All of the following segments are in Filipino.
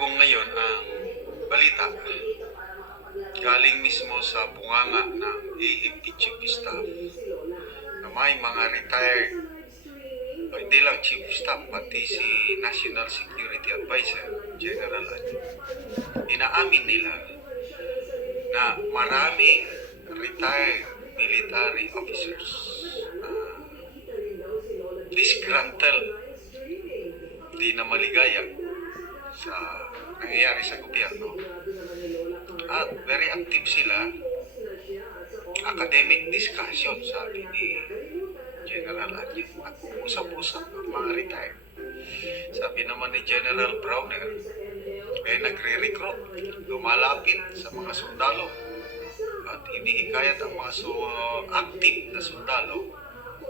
Dumugong ngayon ang balita galing mismo sa bunganga ng AFP Chief of Staff na may mga retired, hindi lang Chief of Staff, pati si National Security Advisor, General Adjo. Inaamin nila na maraming retired military officers na disgruntled, di na maligaya sa nangyayari sa gobyerno. At very active sila. Academic discussion, sabi ni General Adjo. Nag-uusap-usap ang mga retired. Sabi naman ni General Browner, nagre-recruit, lumalapit sa mga sundalo at hinihikayat ang mga active na sundalo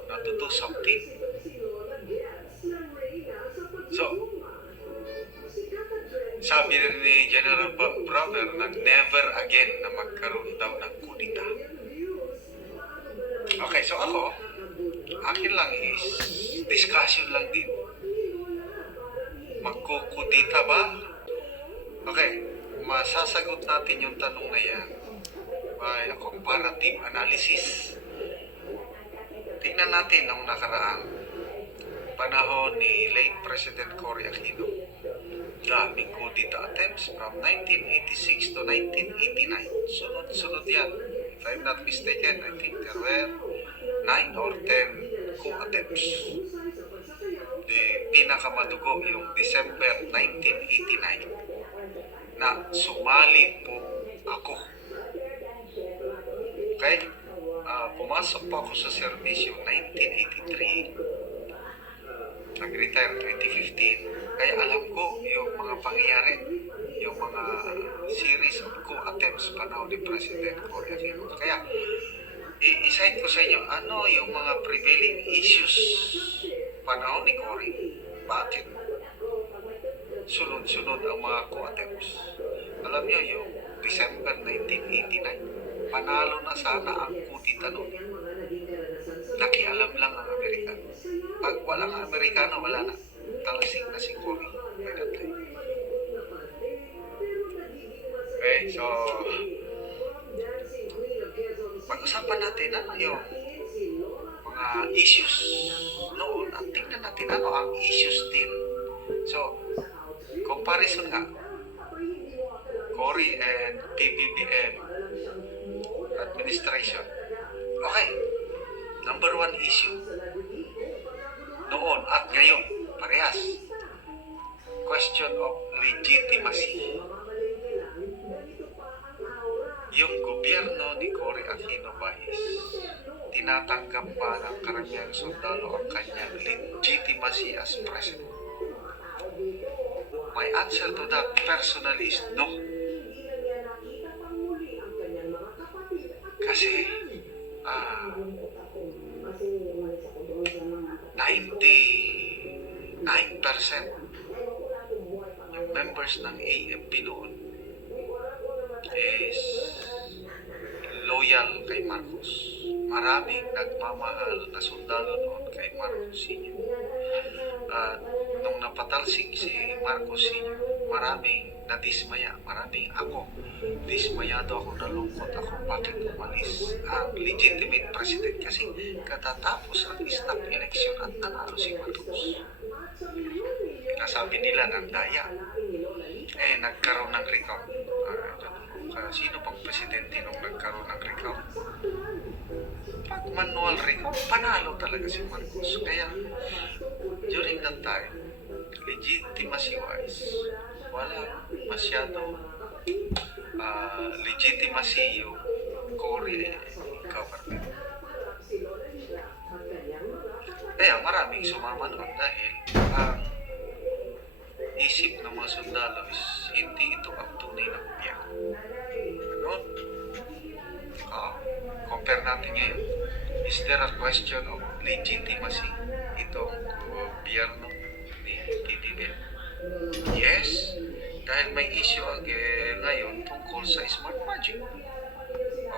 na to do something. So, sabi ni General Browner na never again na magkaroon daw ng kudita. Okay, so akin lang is discussion lang din. Magkukudita ba? Okay, masasagot natin yung tanong na yan by a comparative analysis. Tingnan natin ang nakaraang panahon ni late President Cory Aquino. Daming kudita attempts from 1986 to 1989. Sunod-sunod yan. If I'm not mistaken, I think there were 9 or 10 coup attempts. Pinakamadugo yung December 1989 na sumali po ako. Okay? Pumasok po ako sa serbisyo 1983. Nag-retire 2015. Kaya alam ko yung mga pangyayari, yung mga series of coup attempts panahon ni President Cory Aquino. Kaya, i-cite ko sa inyo, ano yung mga prevailing issues panahon ni Cory? Bakit sunod-sunod ang mga coup attempts? Alam niyo, yung December 1989, panalo na sana ang kudita noon. Nakialam lang ang Amerikano. Pag walang Amerikano, wala na. Talasing na si Cory. Okay, so pag-usapan natin ano yung mga issues noon at tingnan natin ano ang issues din. So, comparison nga, Cory and PBBM administration. Okay, number one issue noon at ngayon, parehas. Question of legitimacy. Yung gobyerno ni Cory Aquino Bahis, tinatanggap ba ng karamihan sundalo ang kanyang legitimacy as president? My answer to that personally is no. Kasi 99% yung members ng AFP noon is loyal kay Marcos. Maraming nagmamahal na sundalo noon kay Marcos Sr. At nung napatalsik si Marcos Sr., maraming nadismaya. Maraming dismayado ako, nalungkot ako bakit umalis ang legitimate president kasi katatapos ang snap election at nanalo si Marcos. Nasabi nila ng daya. Nagkaroon ng recount. Sino pang presidente nung nagkaroon ng recount? Pag manual recount, panalo talaga si Marcos. Kaya, during that time, legitimacy-wise, wala masyado legitimacy yung Cory government. Kaya maraming sumama noon dahil ang isip ng mga sundalo is hindi ito ang tunay na gobyerno. Noon, compare natin ngayon. Is there a question of legitimacy itong gobyerno ni PBBM? Yes, dahil may issue ngayon tungkol sa smart budget.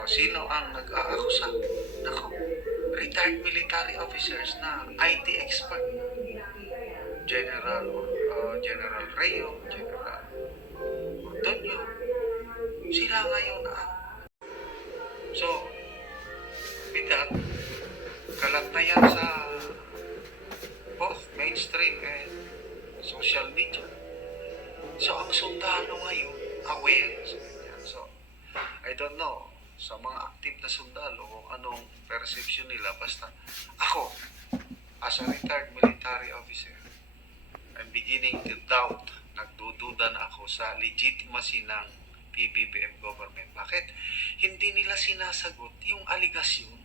Sino ang nag-aakusa? Nako, retired military officers na IT expert. General Reo, General Sila ngayon So, with that, kalat na yan sa both mainstream and social media. So, ang sundalo ngayon, aware sa ganyan. So, I don't know sa mga active na sundalo kung anong perception nila. Basta ako, as a retired military officer, I'm beginning to doubt, nagdududa na ako sa legitimacy ng PBBM government. Bakit? Hindi nila sinasagot yung aligasyon.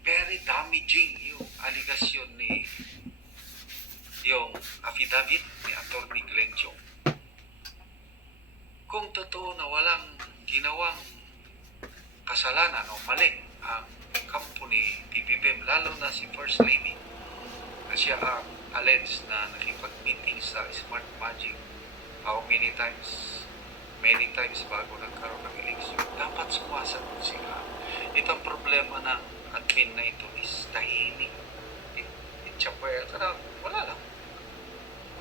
Very damaging yung aligasyon ni yung affidavit ni Atty. Glenn Chong. Kung totoo na walang ginawang kasalanan o mali ang kampo ni PBBM, lalo na si First Lady, na siya ang alleged na nakipag-meeting sa Smart Magic many times bago nagkaroon ng eleksyon, dapat sumasagot sila. Itong problema ng admin na ito is tahimik. Wala lang.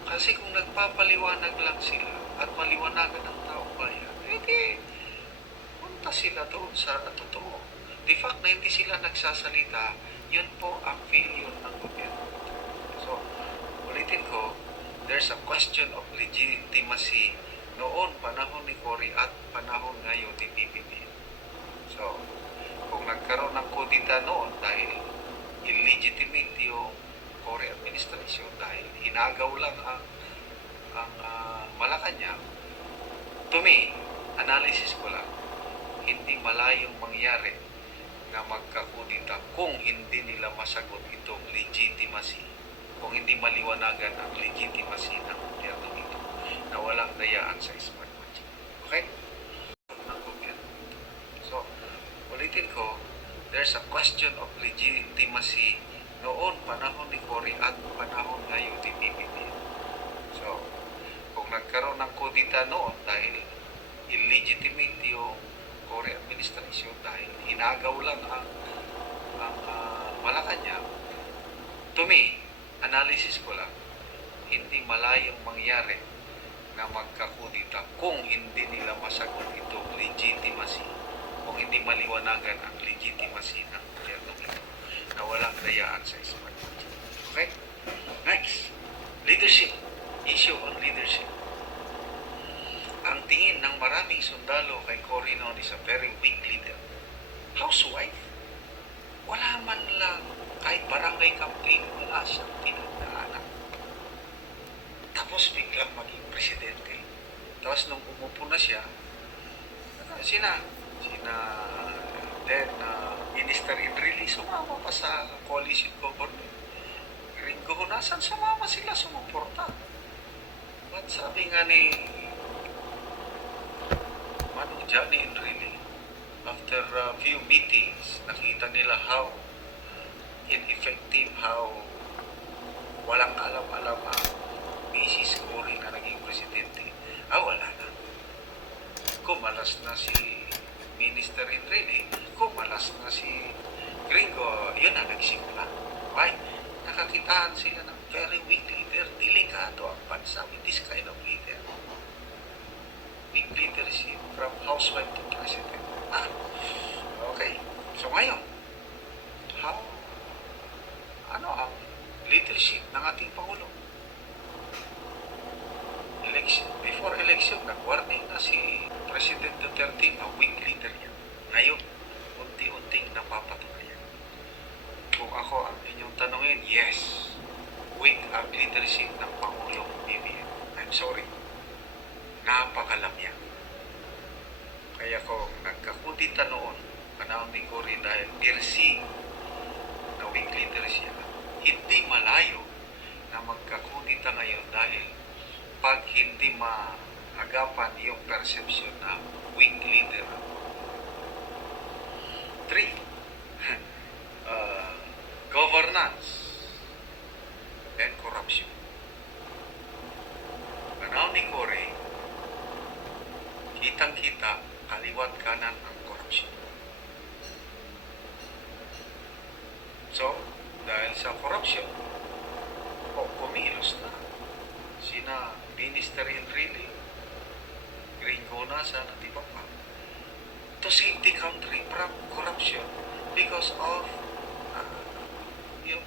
Kasi kung nagpapaliwanag lang sila at maliwanagan ng tao bayan, punta sila doon sa totoo. The fact na hindi sila nagsasalita, yun po ang failure ng gobyerno. So, ulitin ko, there's a question of legitimacy noon, panahon ni Cory at panahon ngayon ni PBBM. So, kung nagkaroon ng kudita noon dahil illegitimate yung Cory administration, dahil hinagaw lang ang Malacanang, to me, analysis ko lang, hindi malayong mangyari na magkakudita kung hindi nila masagot itong legitimacy, kung hindi maliwanagan ang legitimacy ng gobyerno ito na walang dayaan sa Smart Magic. Okay? Ng gobyerno. So, ulitin ko, there's a question of legitimacy noon, panahon ni Cory at panahon ngayon ni PBBM. So, kung nagkaroon ng kudita noon dahil illegitimate yung Cory administration, dahil hinagaw lang ang Malacanang, to me, analysis ko lang, hindi malayong mangyari na magkakudita kung hindi nila masagot itong legitimacy, kung hindi maliwanagan ang legitimacy ng gobyerno ito na walang dayaan sa Smart Magic. Okay? Next, leadership. Issue on leadership. Ang tingin ng maraming sundalo kay Cory noon is a very weak leader. Housewife. Wala man lang, kahit barangay campaign, wala siyang pinagdaanan. Tapos biglang maging presidente. Tapos nung umupo na siya, sina Minister Enrile sumama pa sa coalition government. Ringo Honasan, sumama sila, sumuporta. At sabi nga ni Manong Johnny Enrile, after a few meetings, nakita nila how ineffective, how walang alam-alam ang Mrs. Cory na naging presidente. Wala na. Kumalas na si Minister Enrile, kumalas na si Gringo, yun na nagsimula. Why? Nakakitaan sila ng very weak leader. Delikado ang bansa with this kind of leader. Weak leadership from housewife to president. Okay. So ngayon, ano ang leadership ng ating Pangulo? Before election, nag-warning na si President Duterte na weak leader yan. Ngayon, unti-unting napapatunayan. Kung ako ang inyong tanungin, yes, weak ang leadership ng Pangulong BBM. I'm sorry. Napakalamya. Kaya kung nagkakudita noon, panahon ni Cory dahil PRC na weak leadership, hindi malayo na magkakudita ngayon dahil pag hindi maagapan yung perception na weak leader. 3. Governance and corruption. Panahon ni Cory, kitang-kita, kaliwat kanan ang corruption. So, dahil sa corruption, kumilos na sina Minister Enrile, gringo na sa natibak pa, to save the country from corruption because of yung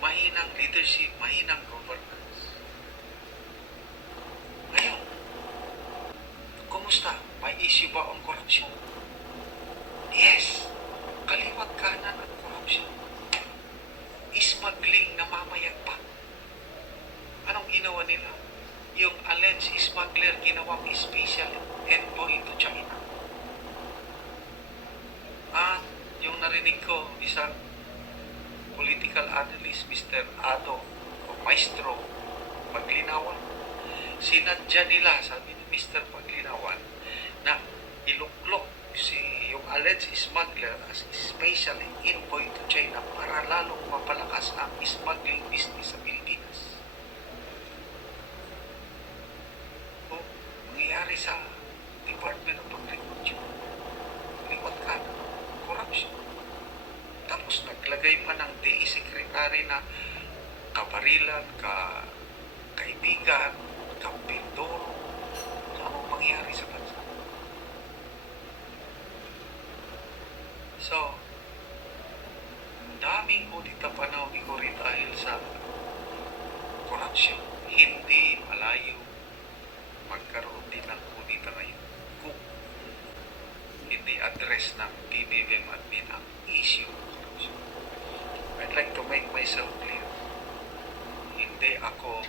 mahinang leadership, mahinang governance. Ngayon, kumusta? May issue ba on corruption? Yes, kaliwat kanan ang corruption. Smuggling na mamayagpag. Anong ginawa nila? Yung alleged smuggler ginawang special envoy to China. At yung narinig ko, isang political analyst, Mr. Ado o Maestro Paglinawan, sinadya nila, sabi ni Mr. Paglinawan, na iluklok yung alleged smuggler as special envoy to China para lalong mapalakas ang smuggling business sa Pilipinas. O mangyayari sa Department of Agriculture, liwat ka na, corruption. Tapos naglagay pa ng DE Secretary na kabarilan, kaibigan, kampindoro. Anong mangyayari sa bansa? So, daming kudita panahon ko rin dahil sa corruption. Hindi malayo magkaroon din ng kudita ngayon kung hindi address ng PBBM admin ang issue ng corruption. I'd like to make myself clear. Hindi ako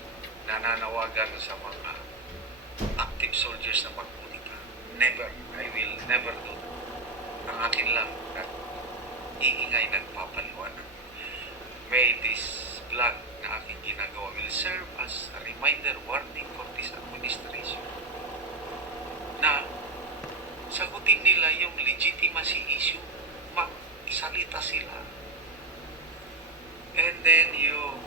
nananawagan sa mga active soldiers na magkudita. Never. I will never do that. Ang akin lang at iingay nagpapaliwanag. May this vlog na aking ginagawa will serve as a reminder, warning for this administration na sagutin nila yung legitimacy issue, magsalita sila. And then yung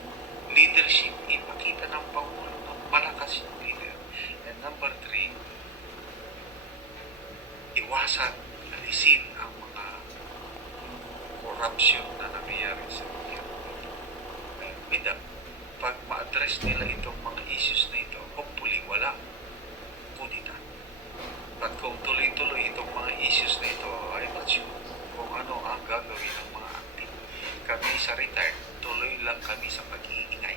leadership, ipakita ng Pangulo ng malakas yung leader. And number 3, iwasan, alisin ang mga corruption na nangyayari sa gobyerno. Pag ma-address nila itong mga issues na ito, hopefully wala kudita. At kung tuloy-tuloy itong mga issues na ito, I'm not sure kung ano ang gagawin ng mga active. Kami sa retired, tuloy lang kami sa pag-iingay.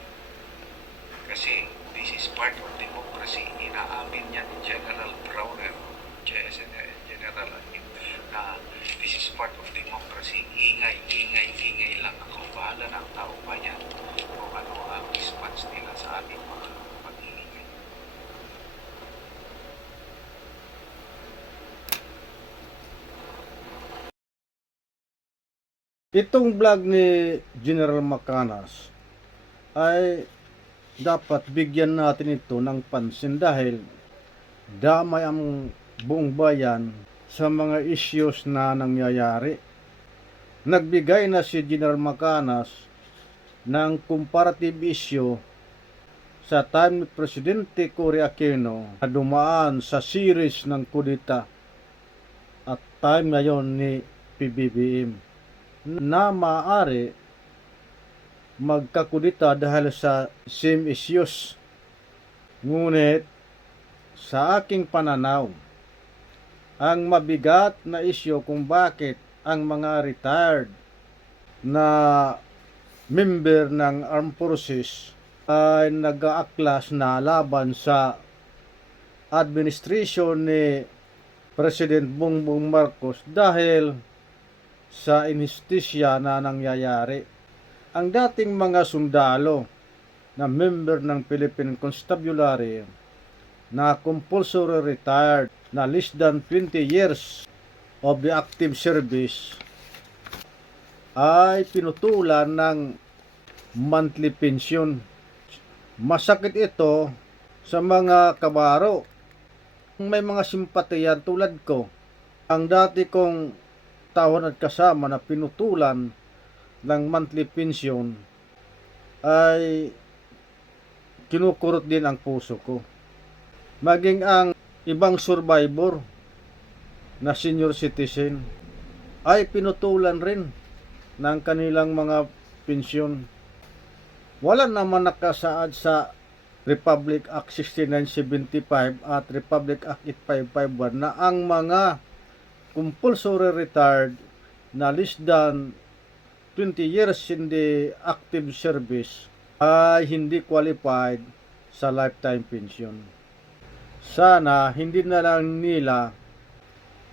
Kasi this is part of democracy. Inaamin niya ni General Browner, General Admin, na this is part of democracy. Ingay lang ako. Bahala na ang tao bayan kung ano ang response nila sa ating mga pag-iingay. Itong vlog ni General Macanas ay dapat bigyan natin ito ng pansin dahil damay ang buong bayan sa mga issues na nangyayari. Nagbigay na si General Macanas ng comparative issue sa time ni Presidente Cory Aquino na dumaan sa series ng kudita at time na yon ni PBBM na maaari magkakudita dahil sa same issues. Ngunit sa aking pananaw, ang mabigat na issue kung bakit ang mga retired na member ng armed forces ay nag-aaklas na laban sa administration ni President Bongbong Marcos dahil sa injustisya na nangyayari. Ang dating mga sundalo na member ng Philippine Constabulary na compulsory retired na less than 20 years of the active service ay pinutulan ng monthly pension. Masakit ito sa mga kabaro. May mga simpatiyan tulad ko. Ang dati kong tawhan at kasama na pinutulan ng monthly pension ay kinukurot din ang puso ko. Maging ang ibang survivor na senior citizen ay pinutulan rin ng kanilang mga pensyon. Wala naman nakasaad sa Republic Act 6975 at Republic Act 8551 na ang mga compulsory retired na less than 20 years in the active service ay hindi qualified sa lifetime pension. Sana hindi na lang nila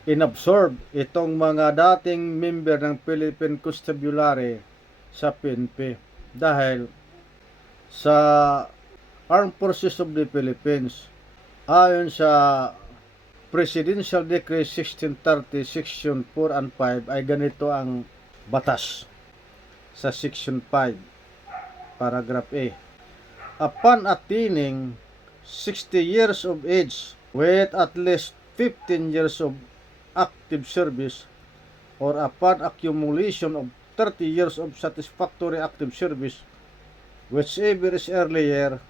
inabsorb itong mga dating member ng Philippine Constabulary sa PNP dahil sa Armed Forces of the Philippines ayon sa Presidential Decree 1630 Section 4 and 5 ay ganito ang batas sa Section 5 Paragraph A. Upon attaining 60 years of age with at least 15 years of active service or upon accumulation of 30 years of satisfactory active service, whichever is earlier,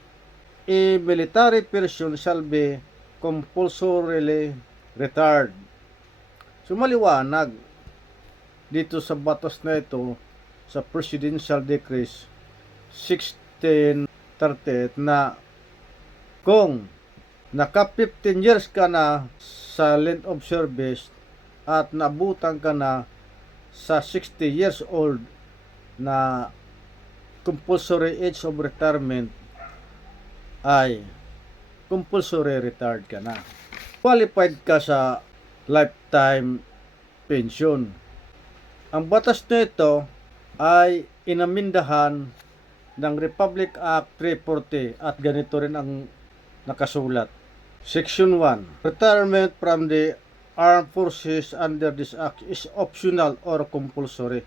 a military person shall be compulsorily retired. So maliwanag dito sa batas na ito sa Presidential Decrees 1638 na kung naka 15 years ka na sa length of service at nabutan ka na sa 60 years old na compulsory age of retirement ay compulsory retired ka na. Qualified ka sa lifetime pension. Ang batas na ito ay inamindahan ng Republic Act 340 at ganito rin ang nakasulat. Section 1. Retirement from the armed forces under this act is optional or compulsory,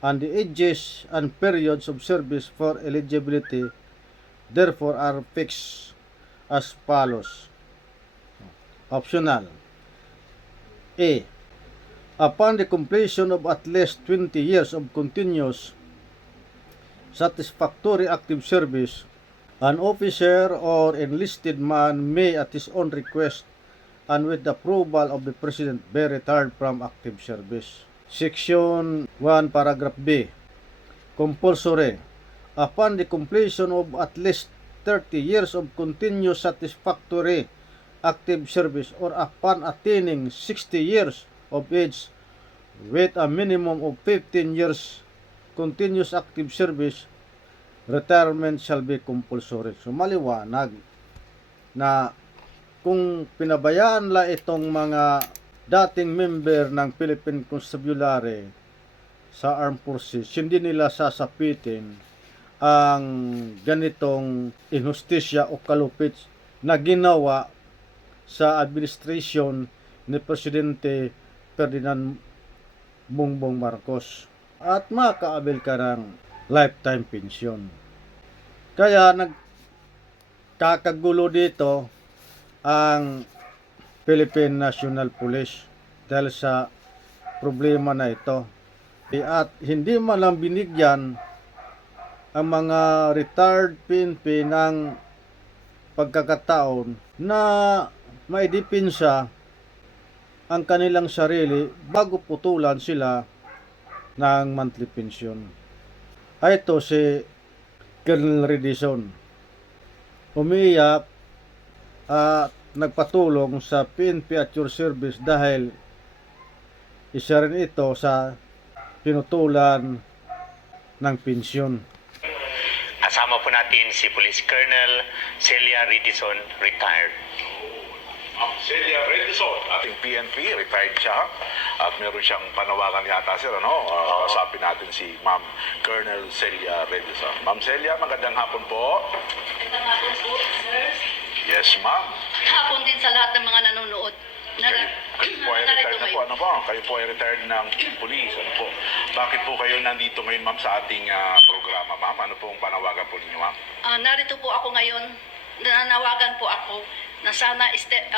and the ages and periods of service for eligibility therefore are fixed as follows. Optional. A. Upon the completion of at least 20 years of continuous satisfactory active service, an officer or enlisted man may at his own request and with the approval of the President be retired from active service. Section 1 Paragraph B. Compulsory. Upon the completion of at least 30 years of continuous satisfactory active service or upon attaining 60 years of age with a minimum of 15 years continuous active service, retirement shall be compulsory. So maliwanag na kung pinabayaan la itong mga dating member ng Philippine Constabulary sa Armed Forces, hindi nila sasapitin ang ganitong inhustisya o kalupit na ginawa sa administration ni Presidente Ferdinand Bongbong Marcos at makaabil ka ng lifetime pension. Kaya nagkakagulo dito ang Philippine National Police dahil sa problema na ito. At hindi man lang binigyan ang mga retired PNP ng pagkakataon na maidepensa ang kanilang sarili bago putulan sila ng monthly pension. Ito si Colonel Redison. Umiiyak at nagpatulong sa PNP at your service dahil isa rin ito sa pinutulan ng pensyon. Kasama po natin si Police Colonel Celia Redison, retired. Celia Redison, ating PNP, retired siya. At meron siyang panawagan yata, sir, ano? Kausapin natin si Ma'am Colonel Celia Redison. Ma'am Celia, magandang hapon po. Magandang hapon po, sir. Yes, ma'am. Hapon din sa lahat ng mga nanonood. Kayo po ay retired na po. Ano po? Kayo po ay retired ng police. Ano po? Bakit po kayo nandito ngayon, ma'am, sa ating programa, ma'am? Ano pong panawagan po ninyo, ma'am? Narito po ako ngayon. Nananawagan po ako na sana iset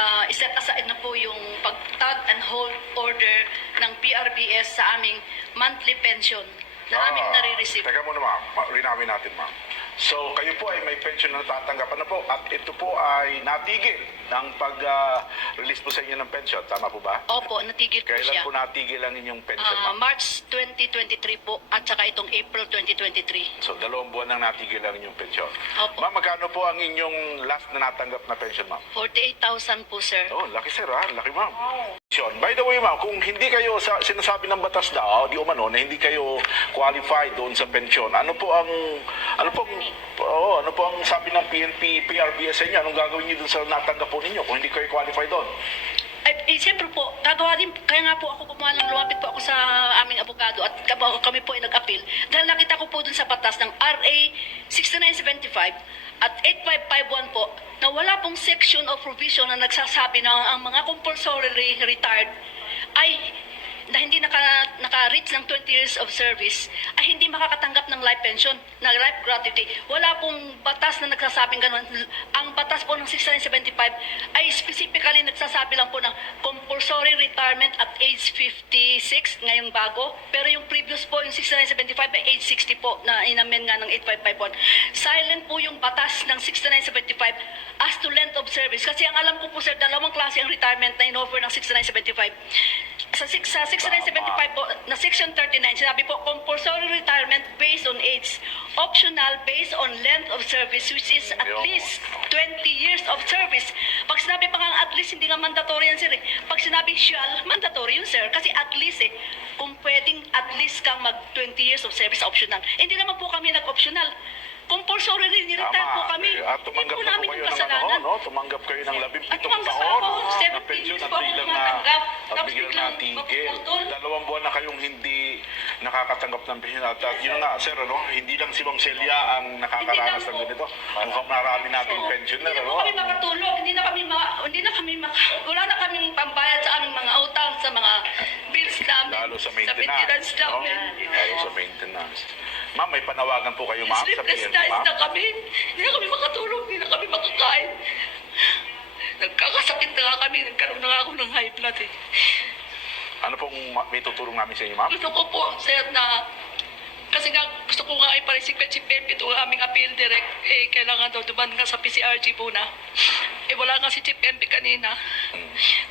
aside na po yung pag-tag and hold order ng PRBS sa aming monthly pension na aming nare-receive. Teka muna, ma'am. Linawin natin, ma'am. So kayo po ay may pension na natatanggap na po at ito po ay natigil ng pag-release po sa inyo ng pension. Tama po ba? Opo, natigil po Kailan siya. po natigil ang inyong pension, ma'am? March 2023 po at saka itong April 2023. So 2 buwan nang natigil ang inyong pension. Opo. Ma'am, magkano po ang inyong last na natanggap na pension, ma'am? 48,000 po, sir. Oh, laki sir ha, laki ma'am. By the way ma'am, kung hindi kayo sinasabi ng batas daw, di umano na hindi kayo qualified doon sa pensyon, ano po ang sabi ng PNP, PRBS sa inyo? Anong gagawin niyo doon sa natanggap po ninyo kung hindi kayo qualified doon? Ay, siyempre po, gagawa din, kaya nga po ako lumapit po ako sa aming abogado at kami po ay nag-appeal dahil nakita ko po dun sa batas ng RA 6975 at 8551 po na wala pong section of provision na nagsasabi na ang mga compulsorily retired ay na hindi naka-reach ng 20 years of service ay hindi makakatanggap ng life pension, na life gratuity. Wala pong batas na nagsasabing ganun. Ang batas po ng 6975 ay specifically nagsasabi lang po ng compulsory retirement at age 56, ngayong bago. Pero yung previous po, yung 6975 ay age 60 po na inamen nga ng 8551. Silent po yung batas ng 6975 as to length of service. Kasi ang alam ko po sir, dalawang klase ang retirement na in-offer ng 6975. Sa 6975 po, na section 39, sinabi po, compulsory retirement based on age, optional based on length of service, which is at least 20 years of service. Pag sinabi pa nga at least, hindi nga mandatory yan sir eh. Pag sinabi shall, mandatory yun sir. Kasi at least eh, kung pwedeng at least kang mag 20 years of service, optional. Hindi naman po kami nag-optional. Compulsory rin, ni-retire po kami. At tumanggap Hindi po na po namin kayo yung ng kasalanan. Tumanggap kayo ng 17 At tumanggap taon ako, na 17 pension years at po ako biglang tumatanggap. at Tapos biglang biglang natigil. mapuputol. 2 buwan na kayong hindi nakakatanggap ng pension. At yun nga, sir, hindi lang si Ma'am Celia ang nakakaranas ng ganito. Mukhang marami nating pensioner, Hindi na po kami makatulog, hindi na kami wala na kaming pambayad sa aming mga utang, sa mga bills namin, Lalo sa maintenance maintenance. No? namin. Lalo sa maintenance. Ma'am, may panawagan po kayo, ma'am, sa Sleepless PNP, nights ma'am. na kami, hindi na kami makatulog, hindi na kami makakain. Nagkakasakit na nga kami, nagkaroon na nga ako ng high blood eh. Ano pong may tutulong namin sa inyo, ma'am? Gusto ko po, sir, na kasi nga gusto ko nga iparisig kay Chief MP itong aming appeal direct. Eh, kailangan daw duman nga sa PCRG muna. Eh, wala nga si Chief MP kanina.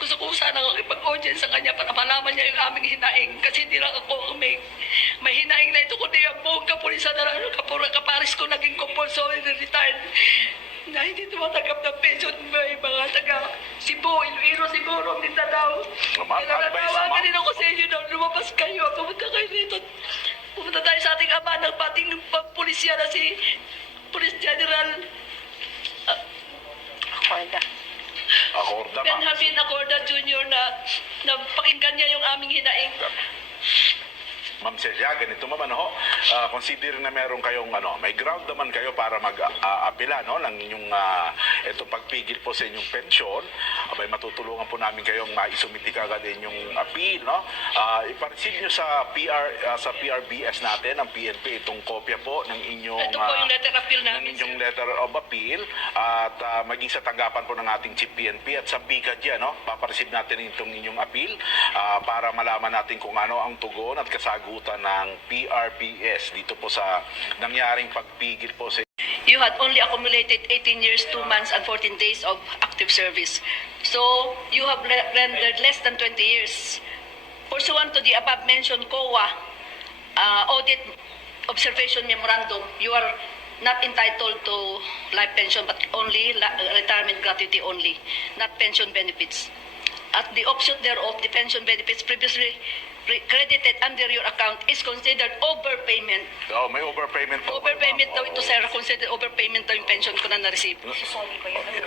Gusto ko sana ipag-audience sa kanya para malaman niya yung aming hinaing. Kasi hindi lang ako ang may hinaing na ito, kundi ang buong kapulisan na kaparis ko naging compulsory retired. Na hindi tumatanggap ng pension, may mga taga Cebu, Iloilo siguro, Mindanao. Ma'am, Kaya advice, nanawagan ma'am. din ako sa inyo na lumabas kayo. Pumunta kayo dito. Pumunta tayo sa ating ama ng pating pulisya na si Police General Akorda, ma'am. Benjamin Acorda Jr. na pakinggan niya yung aming hinaing. Ma'am Celia, ganito ma'am, consider na meron kayong, may ground naman kayo para mag-apela, ng inyong, ito pagpigil po sa inyong pensyon. Abay, matutulungan po namin kayong maisumiti kagad inyong appeal, ipareceive nyo sa PRBS natin, ang PNP, itong kopya po ng inyong, Ito po yung letter appeal ng namin, inyong sir. letter of appeal at maging sa tanggapan po ng ating Chief PNP at sa PICAD, papareceive natin itong inyong appeal para malaman natin kung ano ang tugon at kasagutan ng PRBS dito po sa nangyaring pagpigil po sa You had only accumulated 18 years, 2 months, and 14 days of active service. So, you have rendered less than 20 years. Pursuant to the above-mentioned COA audit observation memorandum, you are not entitled to life pension but only retirement gratuity only, not pension benefits. At the offshoot thereof, the pension benefits previously credited under your account is considered overpayment. may overpayment po. Overpayment daw ito, sir. Considered overpayment daw yung pension ko na na-receive.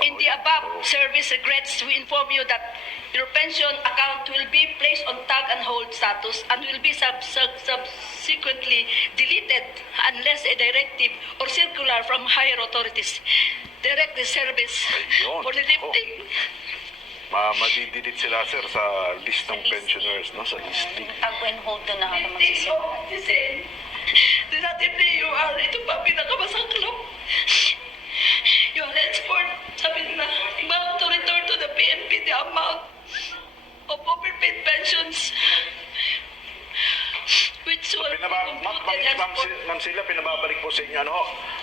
In the above service regrets, we inform you that your pension account will be placed on tag and hold status and will be subsequently deleted unless a directive or circular from higher authorities direct the service Ayun. for the lifting. Madidilit sila, sir, sa list ng pensioners, sa listing. When hold doon na ako Lifting magsisimula. of design. Relatively, you are, ito pa pinakamasangklap. You are henceforth, sabi na, bound to return to the PNP the amount of overpaid pensions which will Ma'am Celia, pinababalik po sa inyo, ano?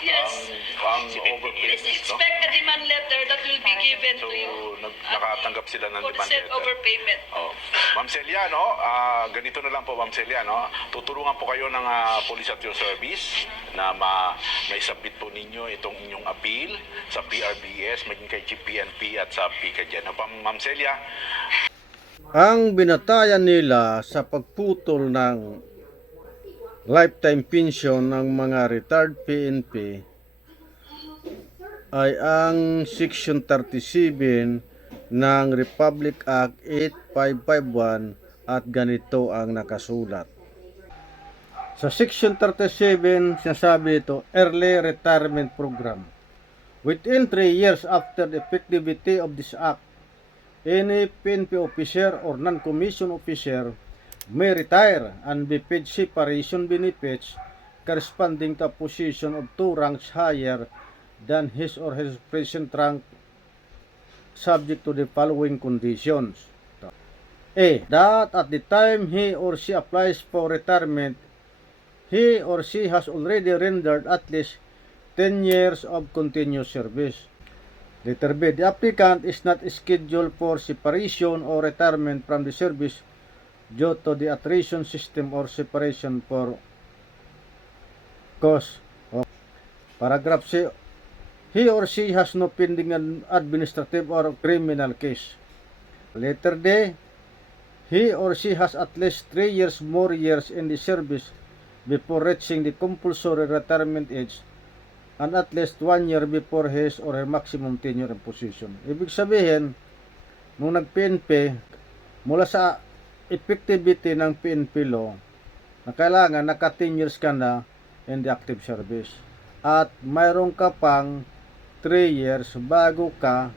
Yes. Ang Yes, overpayment, no? expect a demand letter that will be given So, to you nakatanggap sila ng for the demand said letter. overpayment. Oh. Ma'am Celia, no? Ganito na lang po, Ma'am Celia, no? Tutulungan po kayo ng Police at your Service na may-submit po ninyo itong inyong appeal sa PRBS, maging kay PNP at sa PICADIAN. No, Ma'am Celia? Ang binatayan nila sa pagputol ng lifetime pension ng mga retired PNP ay ang Section 37 ng Republic Act 8551 at ganito ang nakasulat. Sa Section 37, sinasabi ito, Early Retirement Program. Within 3 years after the effectivity of this act, any PNP officer or non-commissioned officer may retire and be paid separation benefits corresponding to a position of 2 ranks higher than his or his present rank, subject to the following conditions. A. That at the time he or she applies for retirement, he or she has already rendered at least 10 years of continuous service. Letter B. The applicant is not scheduled for separation or retirement from the service due to the attrition system or separation for cause of. Paragraph C. He or she has no pending administrative or criminal case. Letter D. He or she has at least 3 more years in the service before reaching the compulsory retirement age and at least 1 year before his or her maximum tenure in position. Ibig sabihin, nung nag-PNP, mula sa effectivity ng PNP law, na kailangan naka 10 years ka na in the active service. At mayroon ka pang 3 years bago ka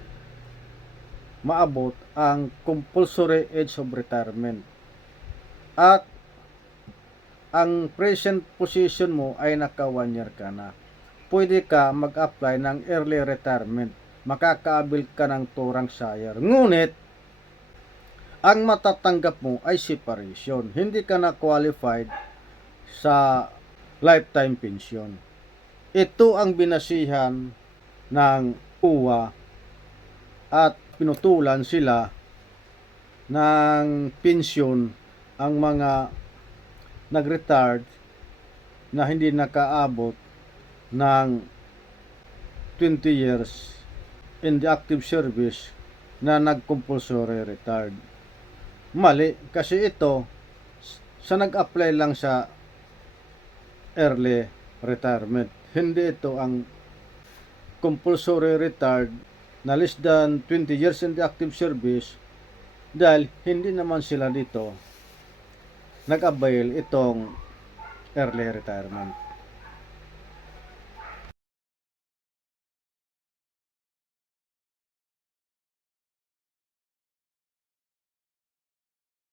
maabot ang compulsory age of retirement. At ang present position mo ay naka 1 year ka na. Pwede ka mag-apply ng early retirement. Makakaabil ka ng turang sayar. Ngunit, ang matatanggap mo ay separation. Hindi ka na qualified sa lifetime pension. Ito ang binasihan ng UWA at pinutulan sila ng pensyon ang mga nag-retired na hindi nakaabot ng 20 years in the active service na nag-compulsory retired. Mali, kasi ito sa nag-apply lang sa early retirement. Hindi ito ang compulsory retired na less than 20 years in the active service dahil hindi naman sila dito nag-avail itong early retirement.